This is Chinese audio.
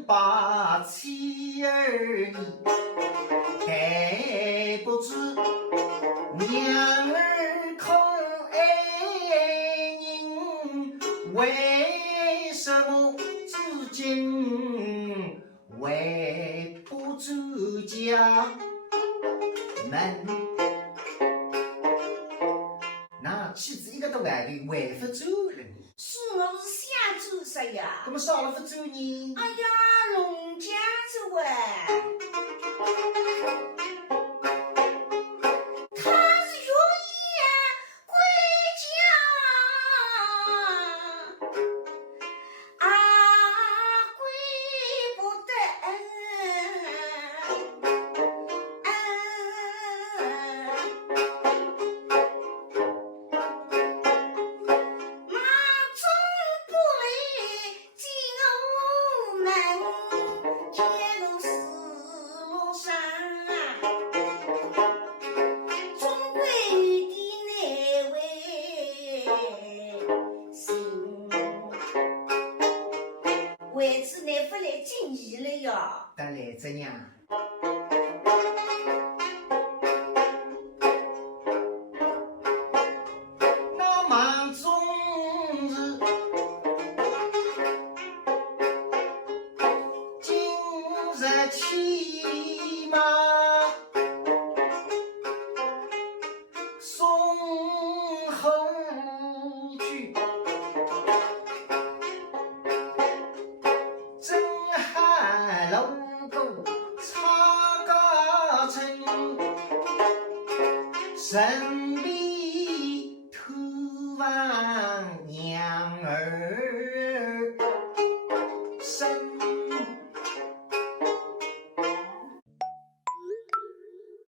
人把妻儿还不知娘儿可爱人，为什么至今还不走家门？那妻子一个多外头为不走了呢？是我是想走啥呀？怎么少了不走呢？哎呀，农家走哎，他是愿意归家，归不得。为此乃不来敬意了哟。但来这样，那忙终日今日骑马送后去，真汉龙骨插高城，神秘图万